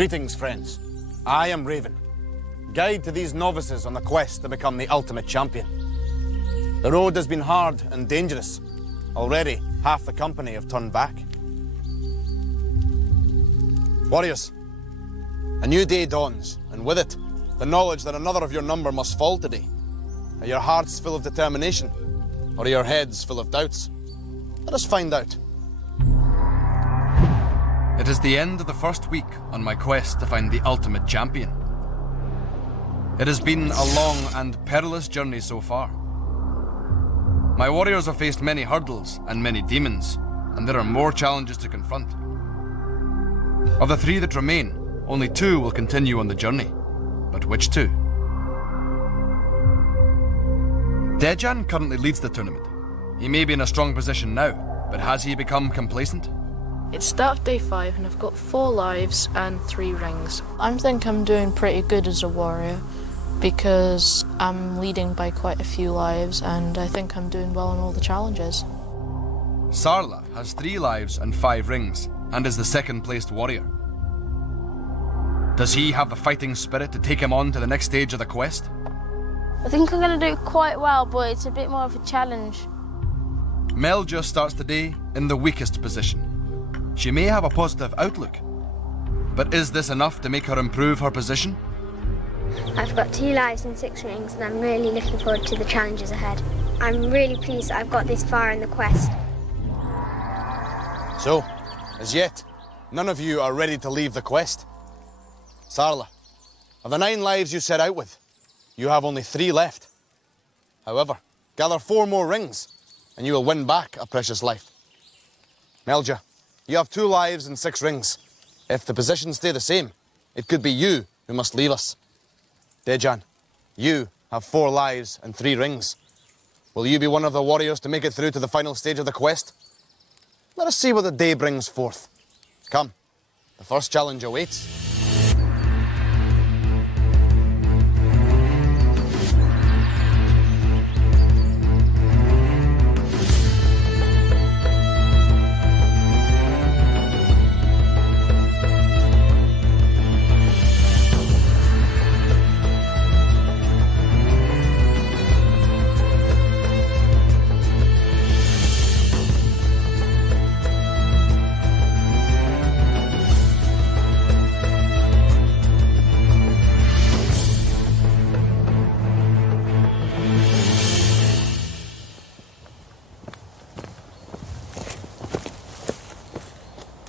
Greetings, friends. I am Raven, guide to these novices on the quest to become the ultimate champion. The road has been hard and dangerous. Already, half the company have turned back. Warriors, a new day dawns, and with it, the knowledge that another of your number must fall today. Are your hearts full of determination, or are your heads full of doubts? Let us find out. It is the end of the first week on my quest to find the ultimate champion. It has been a long and perilous journey so far. My warriors have faced many hurdles and many demons, and there are more challenges to confront. Of the 3 that remain, only 2 will continue on the journey. But which 2? Dejan currently leads the tournament. He may be in a strong position now, but has he become complacent? It's start of day 5 and I've got 4 lives and 3 rings. I think I'm doing pretty good as a warrior because I'm leading by quite a few lives and I think I'm doing well on all the challenges. Sarla has 3 lives and 5 rings and is the second placed warrior. Does he have the fighting spirit to take him on to the next stage of the quest? I think I'm going to do quite well, but it's a bit more of a challenge. Mel just starts today in the weakest position. She may have a positive outlook, but is this enough to make her improve her position? I've got 2 lives and 6 rings, and I'm really looking forward to the challenges ahead. I'm really pleased that I've got this far in the quest. So, as yet, none of you are ready to leave the quest. Sarla, of the 9 lives you set out with, you have only 3 left. However, gather 4 more rings, and you will win back a precious life. Melja, you have 2 lives and 6 rings. If the positions stay the same, it could be you who must leave us. Dejan, you have 4 lives and 3 rings. Will you be one of the warriors to make it through to the final stage of the quest? Let us see what the day brings forth. Come, the first challenge awaits.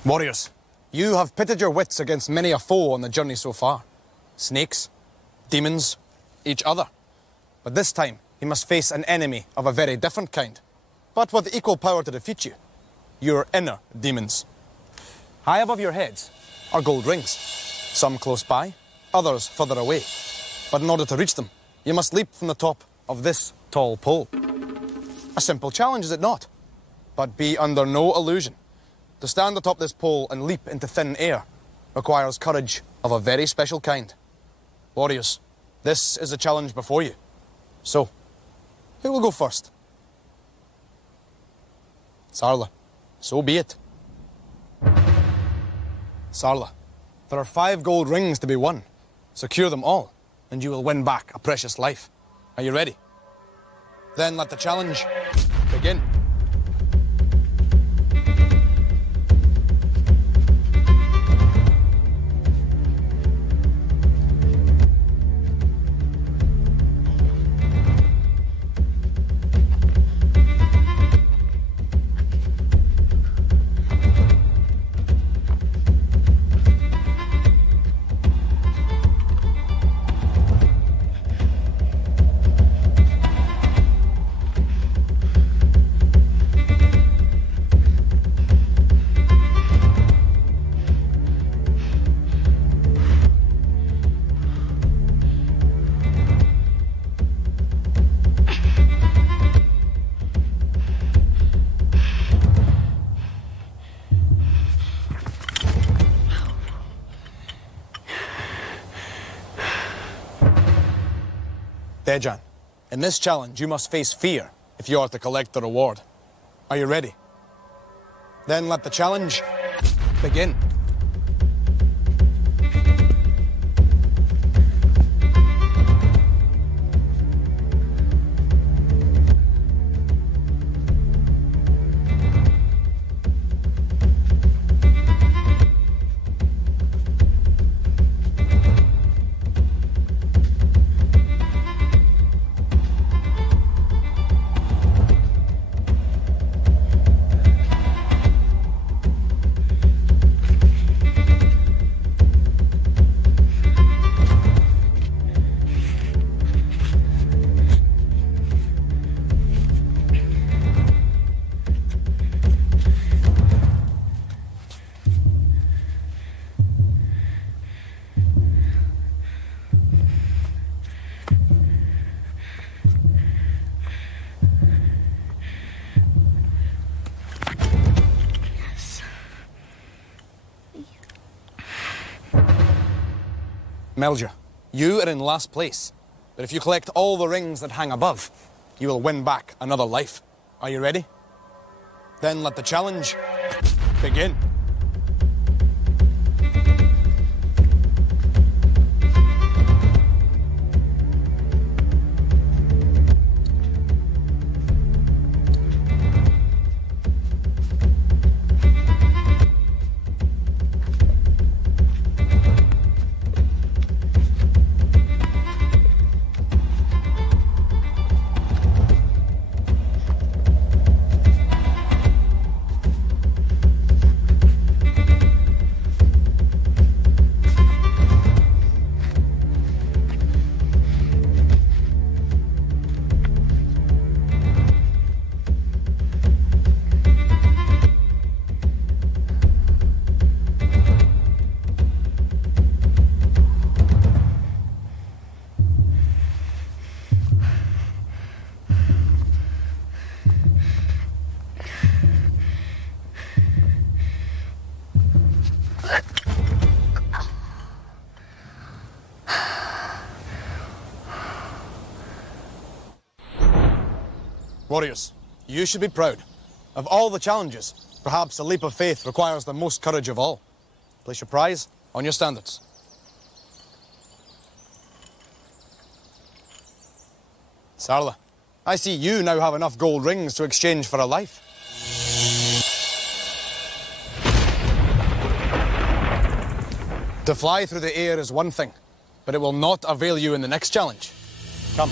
Warriors, you have pitted your wits against many a foe on the journey so far. Snakes, demons, each other. But this time, you must face an enemy of a very different kind, but with equal power to defeat you. Your inner demons. High above your heads are gold rings. Some close by, others further away. But in order to reach them, you must leap from the top of this tall pole. A simple challenge, is it not? But be under no illusion. To stand atop this pole and leap into thin air requires courage of a very special kind. Warriors, this is a challenge before you. So, who will go first? Sarla, so be it. Sarla, there are 5 gold rings to be won. Secure them all, and you will win back a precious life. Are you ready? Then let the challenge begin. Dejan, in this challenge you must face fear if you are to collect the reward. Are you ready? Then let the challenge begin. Melger, you are in last place. But if you collect all the rings that hang above, you will win back another life. Are you ready? Then let the challenge begin. Warriors, you should be proud. Of all the challenges, perhaps a leap of faith requires the most courage of all. Place your prize on your standards. Sarla, I see you now have enough gold rings to exchange for a life. To fly through the air is one thing, but it will not avail you in the next challenge. Come.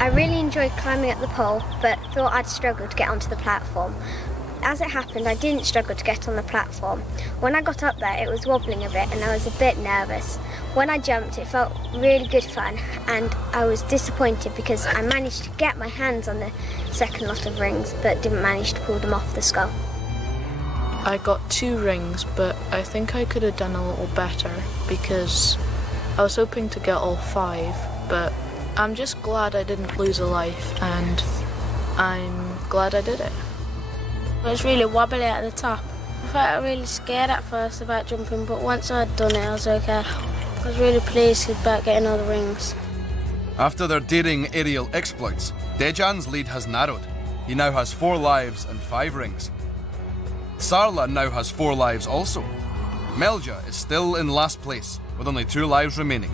I really enjoyed climbing up the pole, but thought I'd struggle to get onto the platform. As it happened, I didn't struggle to get on the platform. When I got up there, it was wobbling a bit and I was a bit nervous. When I jumped, it felt really good fun, and I was disappointed because I managed to get my hands on the second lot of rings, but didn't manage to pull them off the skull. I got 2 rings, but I think I could have done a little better because I was hoping to get all 5, but I'm just glad I didn't lose a life, and I'm glad I did it. It was really wobbly at the top. I felt really scared at first about jumping, but once I'd done it, I was okay. I was really pleased about getting all the rings. After their daring aerial exploits, Dejan's lead has narrowed. He now has 4 lives and 5 rings. Sarla now has 4 lives also. Melja is still in last place, with only 2 lives remaining.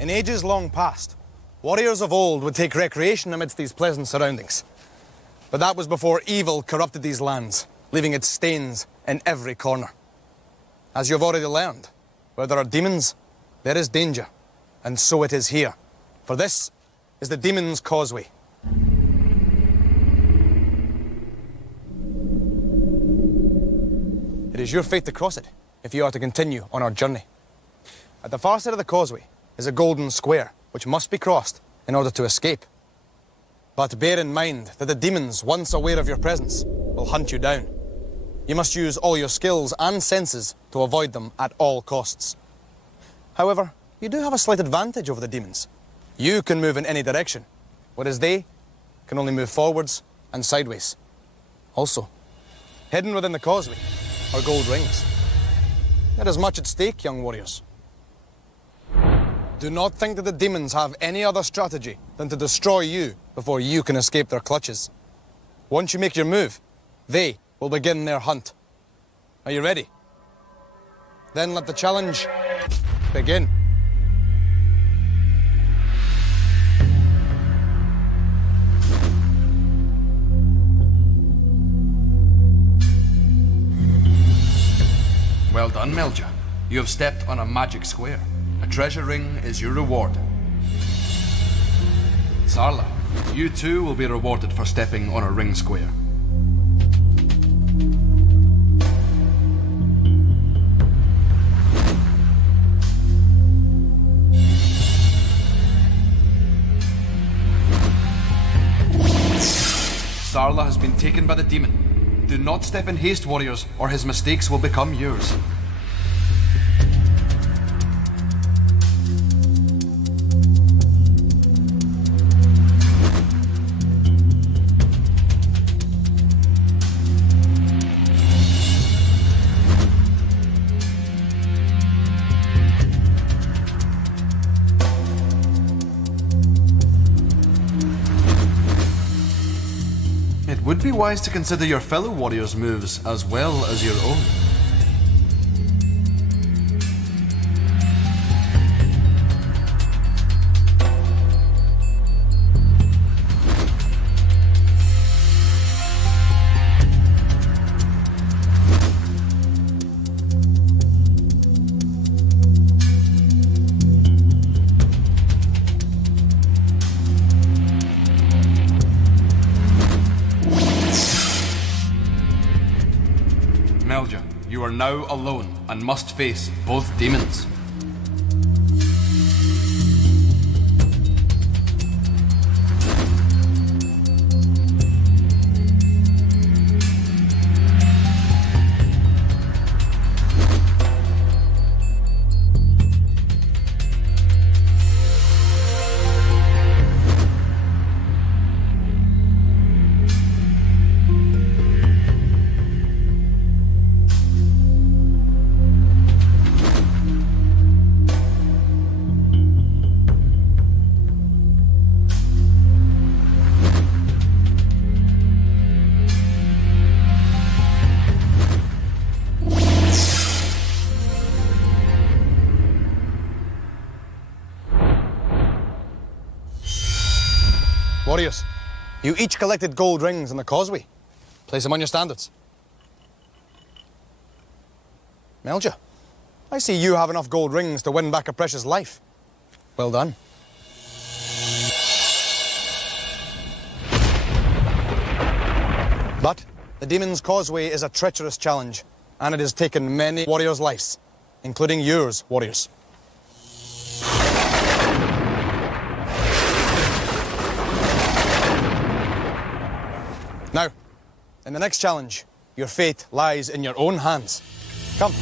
In ages long past, warriors of old would take recreation amidst these pleasant surroundings. But that was before evil corrupted these lands, leaving its stains in every corner. As you've already learned, where there are demons, there is danger, and so it is here. For this is the Demon's Causeway. It is your fate to cross it, if you are to continue on our journey. At the far side of the causeway is a golden square, which must be crossed in order to escape. But bear in mind that the demons, once aware of your presence, will hunt you down. You must use all your skills and senses to avoid them at all costs. However, you do have a slight advantage over the demons. You can move in any direction, whereas they can only move forwards and sideways. Also, hidden within the causeway are gold rings. There is much at stake, young warriors. Do not think that the demons have any other strategy than to destroy you before you can escape their clutches. Once you make your move, they will begin their hunt. Are you ready? Then let the challenge begin. Well done, Melja. You have stepped on a magic square. A treasure ring is your reward. Sarla, you too will be rewarded for stepping on a ring square. Sarla has been taken by the demon. Do not step in haste, warriors, or his mistakes will become yours. It would be wise to consider your fellow warriors' moves as well as your own. Melja, you are now alone and must face both demons. Warriors, you each collected gold rings on the causeway. Place them on your standards. Melja, I see you have enough gold rings to win back a precious life. Well done. But the Demon's Causeway is a treacherous challenge, and it has taken many warriors' lives, including yours, warriors. Now, in the next challenge, your fate lies in your own hands. Come.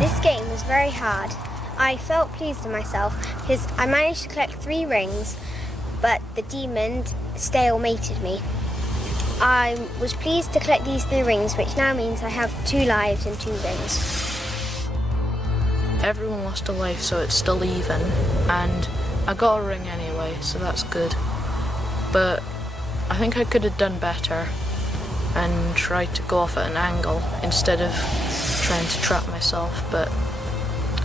This game was very hard. I felt pleased with myself because I managed to collect 3 rings, but the demon stalemated me. I was pleased to collect these 3 rings, which now means I have 2 lives and 2 rings. Everyone lost a life, so it's still even, and I got a ring anyway, so that's good. But I think I could have done better and tried to go off at an angle instead of trying to trap myself, but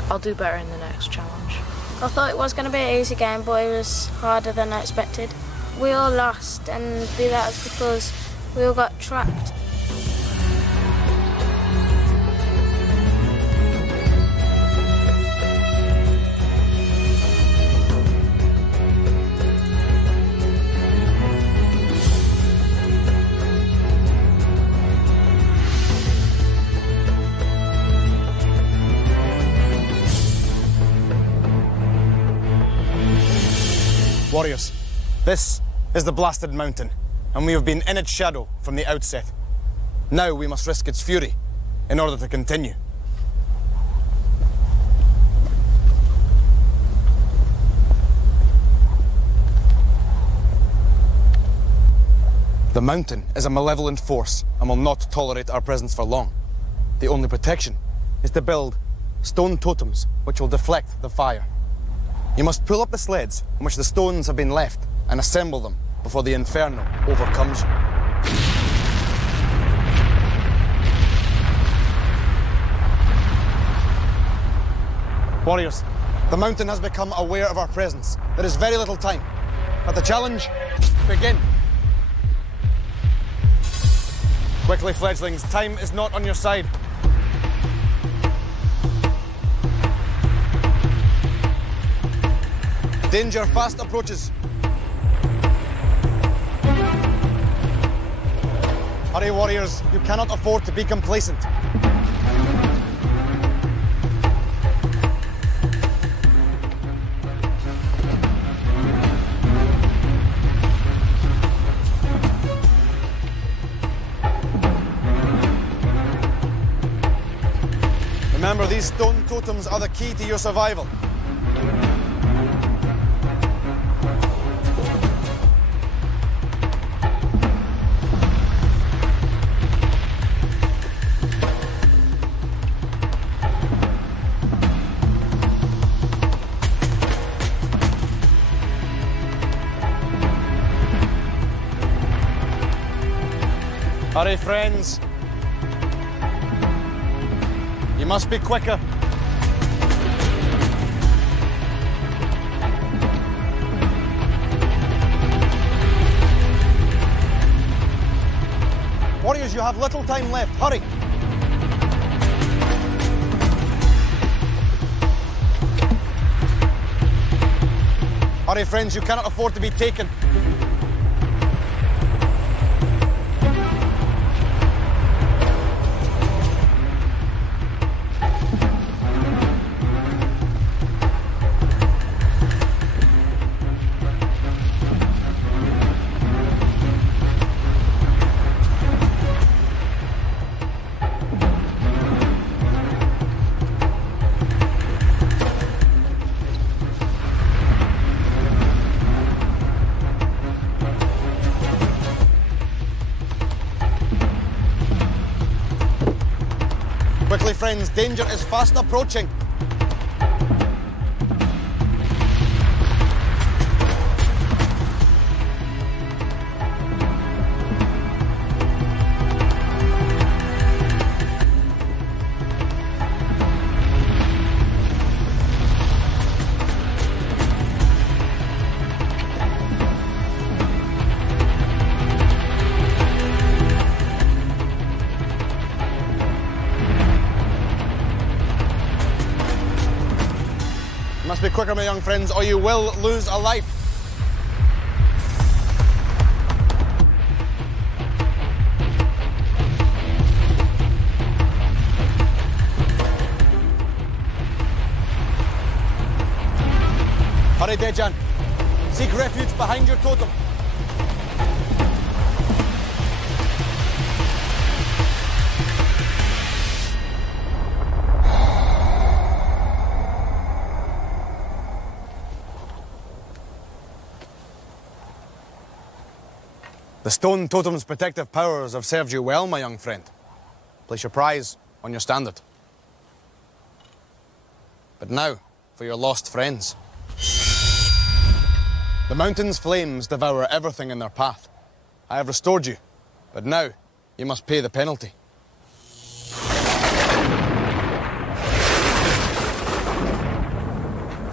I'll do better in the next challenge. I thought it was going to be an easy game, but it was harder than I expected. We all lost, and that was because we all got trapped. Warriors, this is the blasted mountain, and we have been in its shadow from the outset. Now we must risk its fury in order to continue. The mountain is a malevolent force and will not tolerate our presence for long. The only protection is to build stone totems which will deflect the fire. You must pull up the sleds on which the stones have been left and assemble them before the inferno overcomes you. Warriors, the mountain has become aware of our presence. There is very little time, but the challenge begin. Quickly, fledglings, time is not on your side. Danger fast approaches. Hurry, warriors, you cannot afford to be complacent. Remember, these stone totems are the key to your survival. Hurry, friends. You must be quicker. Warriors, you have little time left. Hurry. Hurry, friends, you cannot afford to be taken. Quickly, friends, danger is fast approaching. Must be quicker, my young friends, or you will lose a life. Hurry, Dejan. Seek refuge behind your totem. The stone totem's protective powers have served you well, my young friend. Place your prize on your standard. But now, for your lost friends. The mountain's flames devour everything in their path. I have restored you, but now you must pay the penalty.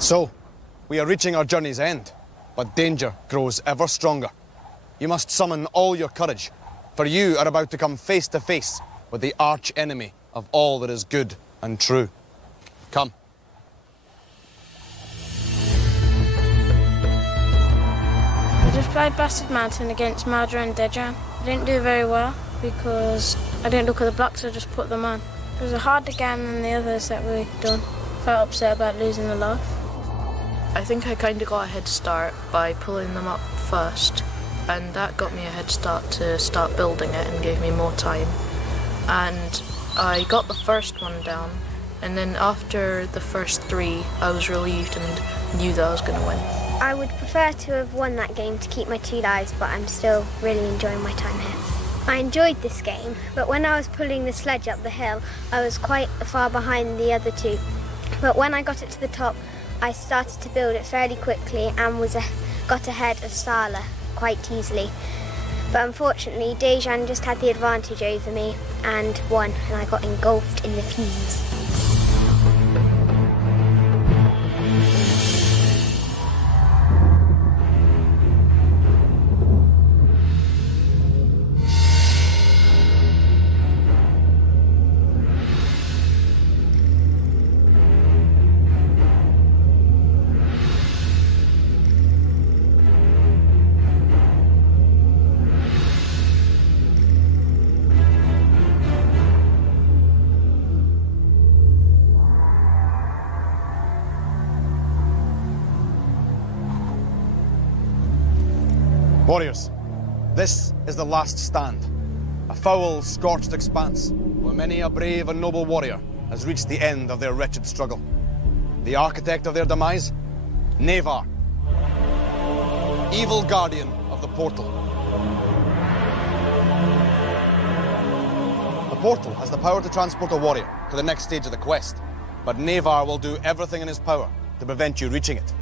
So, we are reaching our journey's end, but danger grows ever stronger. You must summon all your courage, for you are about to come face to face with the arch enemy of all that is good and true. Come. I just played Bastard Mountain against Marder and Dejan. I didn't do very well because I didn't look at the blocks, I just put them on. It was a harder game than the others that we'd done. Felt upset about losing the life. I think I kind of got a head start by pulling them up first, and that got me a head start to start building it and gave me more time. And I got the first one down, and then after the first three, I was relieved and knew that I was going to win. I would prefer to have won that game to keep my 2 lives, but I'm still really enjoying my time here. I enjoyed this game, but when I was pulling the sledge up the hill, I was quite far behind the other two. But when I got it to the top, I started to build it fairly quickly and got ahead of Sala quite easily. But unfortunately, Dejan just had the advantage over me and won, and I got engulfed in the fumes. Warriors, this is the last stand. A foul, scorched expanse where many a brave and noble warrior has reached the end of their wretched struggle. The architect of their demise? Nevar, evil guardian of the portal. The portal has the power to transport a warrior to the next stage of the quest, but Nevar will do everything in his power to prevent you reaching it.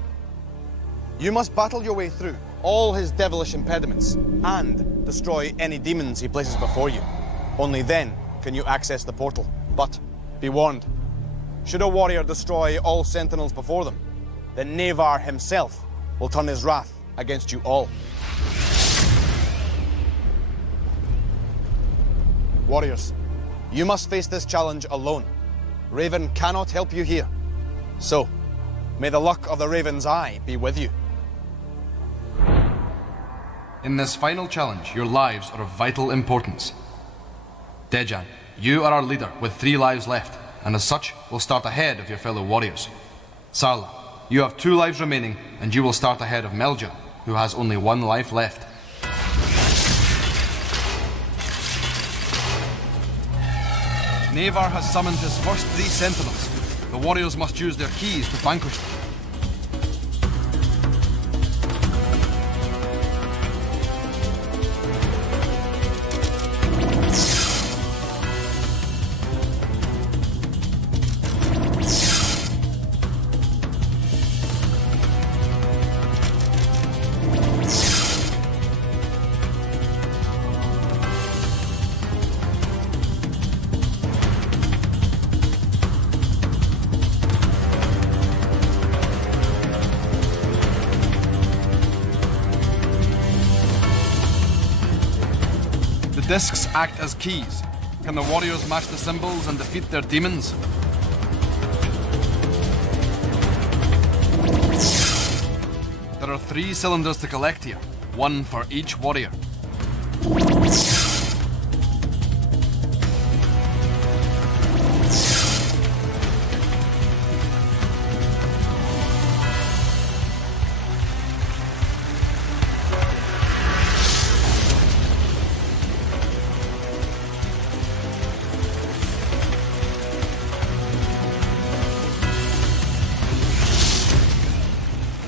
You must battle your way through all his devilish impediments and destroy any demons he places before you. Only then can you access the portal. But be warned, should a warrior destroy all sentinels before them, then Nevar himself will turn his wrath against you all. Warriors, you must face this challenge alone. Raven cannot help you here. So, may the luck of the Raven's Eye be with you. In this final challenge, your lives are of vital importance. Dejan, you are our leader with 3 lives left, and as such, will start ahead of your fellow warriors. Sarla, you have 2 lives remaining, and you will start ahead of Melja, who has only 1 life left. Nevar has summoned his first 3 sentinels. The warriors must use their keys to vanquish them. The discs act as keys. Can the warriors match the symbols and defeat their demons? There are 3 cylinders to collect here, 1 for each warrior.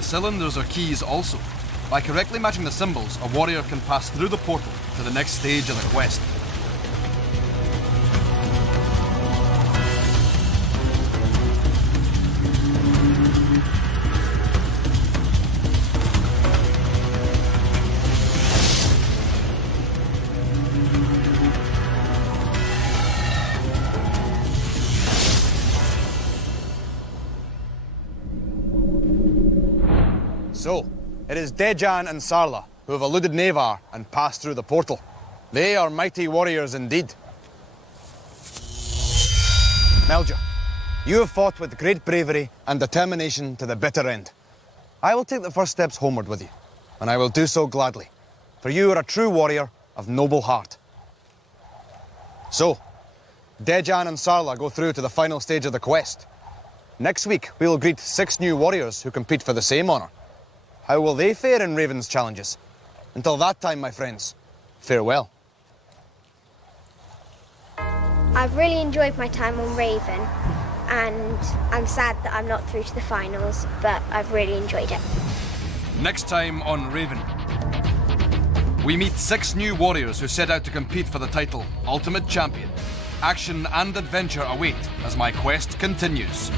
Cylinders are keys also. By correctly matching the symbols, a warrior can pass through the portal to the next stage of the quest. So, it is Dejan and Sarla who have eluded Nevar and passed through the portal. They are mighty warriors indeed. Melja, you have fought with great bravery and determination to the bitter end. I will take the first steps homeward with you, and I will do so gladly, for you are a true warrior of noble heart. So, Dejan and Sarla go through to the final stage of the quest. Next week, we will greet 6 new warriors who compete for the same honour. How will they fare in Raven's challenges? Until that time, my friends, farewell. I've really enjoyed my time on Raven, and I'm sad that I'm not through to the finals, but I've really enjoyed it. Next time on Raven, we meet 6 new warriors who set out to compete for the title Ultimate Champion. Action and adventure await as my quest continues.